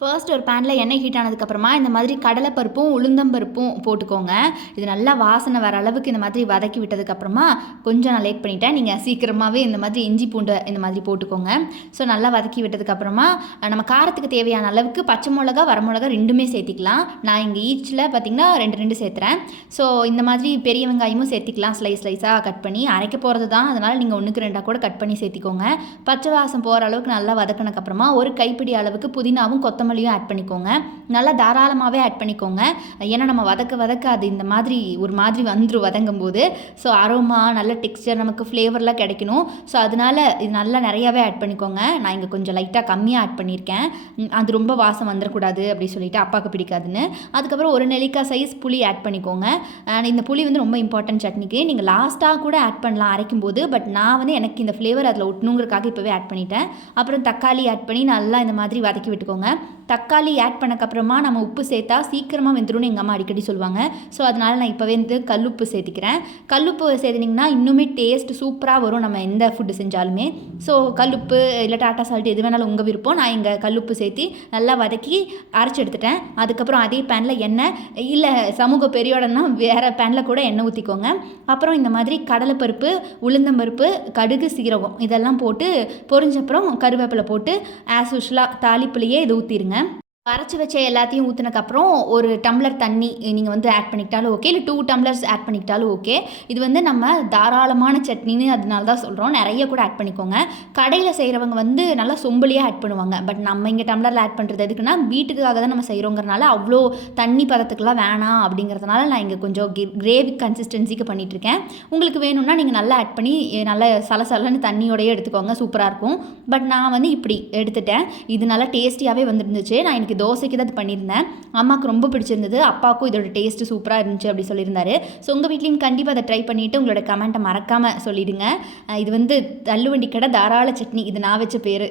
First ஒரு பேனில் எண்ணெய் ஹீட் ஆனதுக்கப்புறமா இந்த மாதிரி கடலைப்பருப்பும் உளுந்தம்பருப்பும் போட்டுக்கோங்க. இது நல்லா வாசனை வர அளவுக்கு இந்த மாதிரி வதக்கி விட்டதுக்கப்புறமா கொஞ்சம் நான் லேட் பண்ணிட்டேன். நீங்கள் சீக்கிரமாகவே இந்த மாதிரி இஞ்சி பூண்டு இந்த மாதிரி போட்டுக்கோங்க. ஸோ நல்லா வதக்கி விட்டதுக்கப்புறமா நம்ம காரத்துக்கு தேவையான அளவுக்கு பச்சை மிளகா வரமிளகா ரெண்டுமே சேர்த்திக்கலாம். நான் இங்கே ஈச்சில் பார்த்திங்கன்னா ரெண்டு சேர்த்துறேன். ஸோ இந்த மாதிரி பெரிய வெங்காயமும் சேர்த்திக்கலாம், ஸ்லைஸாக கட் பண்ணி. அரைக்க போகிறது தான், அதனால் நீங்கள் 1க்கு 2 கூட கட் பண்ணி சேர்த்திக்கோங்க. பச்சை வாசம் போகிற அளவுக்கு நல்லா வதக்கினதுக்கப்புறமா ஒரு கைப்பிடி அளவுக்கு புதினாவும் கொத்தமல்லியும் ஆட் பண்ணிக்கோங்க. நல்லா தாராளமாகவே ஆட் பண்ணிக்கோங்க. ஏன்னா நம்ம வதக்க அது இந்த மாதிரி ஒரு மாதிரி வந்துடும் வதங்கும் போது. ஸோ அரோமா நல்ல டெக்ஸ்சர் நமக்கு ஃப்ளேவர்லாம் கிடைக்கணும். ஸோ அதனால இது நல்லா நிறையாவே ஆட் பண்ணிக்கோங்க. நான் இங்கே கொஞ்சம் லைட்டாக கம்மியாக ஆட் பண்ணியிருக்கேன். அது ரொம்ப வாசம் வந்துடக்கூடாது அப்படி சொல்லிட்டு அப்பாவுக்கு பிடிக்காதுன்னு. அதுக்கப்புறம் ஒரு நெல்லிக்காய் சைஸ் புளி ஆட் பண்ணிக்கோங்க. இந்த புளி வந்து ரொம்ப இம்பார்ட்டன்ட் சட்னிக்கு. நீங்கள் லாஸ்ட்டாக கூட ஆட் பண்ணலாம் அரைக்கும் போது. பட் நான் வந்து எனக்கு இந்த ஃப்ளேவர் அதில் ஒட்டணுங்கிறதுக்காக இப்போவே ஆட் பண்ணிட்டேன். அப்புறம் தக்காளி ஆட் பண்ணி நல்லா இந்த மாதிரி வதக்கி விட்டுக்கோங்க. தக்காளி ஆட் பண்ணக்கப்புறமா நம்ம உப்பு சேர்த்தா சீக்கிரமாக வெந்துரும்னு எங்கள் அம்மா அடிக்கடி சொல்லுவாங்க. ஸோ அதனால் நான் இப்போவே வந்து கல்லுப்பு சேர்த்திக்கிறேன். கல்லுப்பு சேர்த்திங்கன்னா இன்னுமே டேஸ்ட் சூப்பராக வரும் நம்ம எந்த ஃபுட்டு செஞ்சாலுமே. ஸோ கல்லுப்பு இல்லை டாட்டா சால்ட் எது வேணாலும் உங்கள் விருப்பம். நான் இங்கே கல்லுப்பு சேர்த்தி நல்லா வதக்கி அரைச்சி எடுத்துட்டேன். அதுக்கப்புறம் அதே பேனில் எண்ணெய் இல்லை சமூக பெரியோடனா வேறு பேனில் கூட எண்ணெய் ஊற்றிக்கோங்க. அப்புறம் இந்த மாதிரி கடலைப்பருப்பு, உளுந்தம்பருப்பு, கடுகு, சீரகம் இதெல்லாம் போட்டு பொரிஞ்சப்புறம் கருவேப்பிலை போட்டு ஆஸ் யூஷுவலாக தாளிப்புலையே இது ஊற்றிடுங்க. அரைச்சி வச்ச எல்லாத்தையும் ஊற்றினக்கப்புறம் ஒரு டம்ளர் தண்ணி நீங்கள் வந்து ஆட் பண்ணிக்கிட்டாலும் ஓகே, இல்லை 2 டம்ளர்ஸ் ஆட் பண்ணிக்கிட்டாலும் ஓகே. இது வந்து நம்ம தாராளமான சட்னின்னு அதனால தான் சொல்கிறோம். நிறைய கூட ஆட் பண்ணிக்கோங்க. கடையில் செய்கிறவங்க வந்து நல்லா சொம்புலேயே ஆட் பண்ணுவாங்க. பட் நம்ம இங்கே டம்ளரில் ஆட் பண்ணுறது எதுக்குன்னா வீட்டுக்காக தான் நம்ம செய்கிறோங்கிறனால அவ்வளோ தண்ணி பதத்துக்கெலாம் வேணாம் அப்படிங்கிறதுனால நான் இங்கே கொஞ்சம் கிரேவி கன்சிஸ்டன்சிக்கு பண்ணிகிட்ருக்கேன். உங்களுக்கு வேணும்னா நீங்கள் நல்லா ஆட் பண்ணி நல்லா சலசலன்னு தண்ணியோடையே எடுத்துக்கோங்க, சூப்பராக இருக்கும். பட் நான் வந்து இப்படி எடுத்துட்டேன். இது நல்லா டேஸ்டியாகவே வந்துருந்துச்சு. நான் எனக்கு தோசைக்கு தான் அது பண்ணியிருந்தேன். அம்மாவுக்கு ரொம்ப பிடிச்சிருந்தது, அப்பாவுக்கும் இதோட டேஸ்ட்டு சூப்பராக இருந்துச்சு அப்படி சொல்லியிருந்தாரு. ஸோ உங்கள் வீட்லேயும் கண்டிப்பாக அதை ட்ரை பண்ணிவிட்டு உங்களோட கமெண்ட்டை மறக்காமல் சொல்லிவிடுங்க. இது வந்து தள்ளுவண்டி கடை தாராள சட்னி, இது நான் வச்ச பேர்.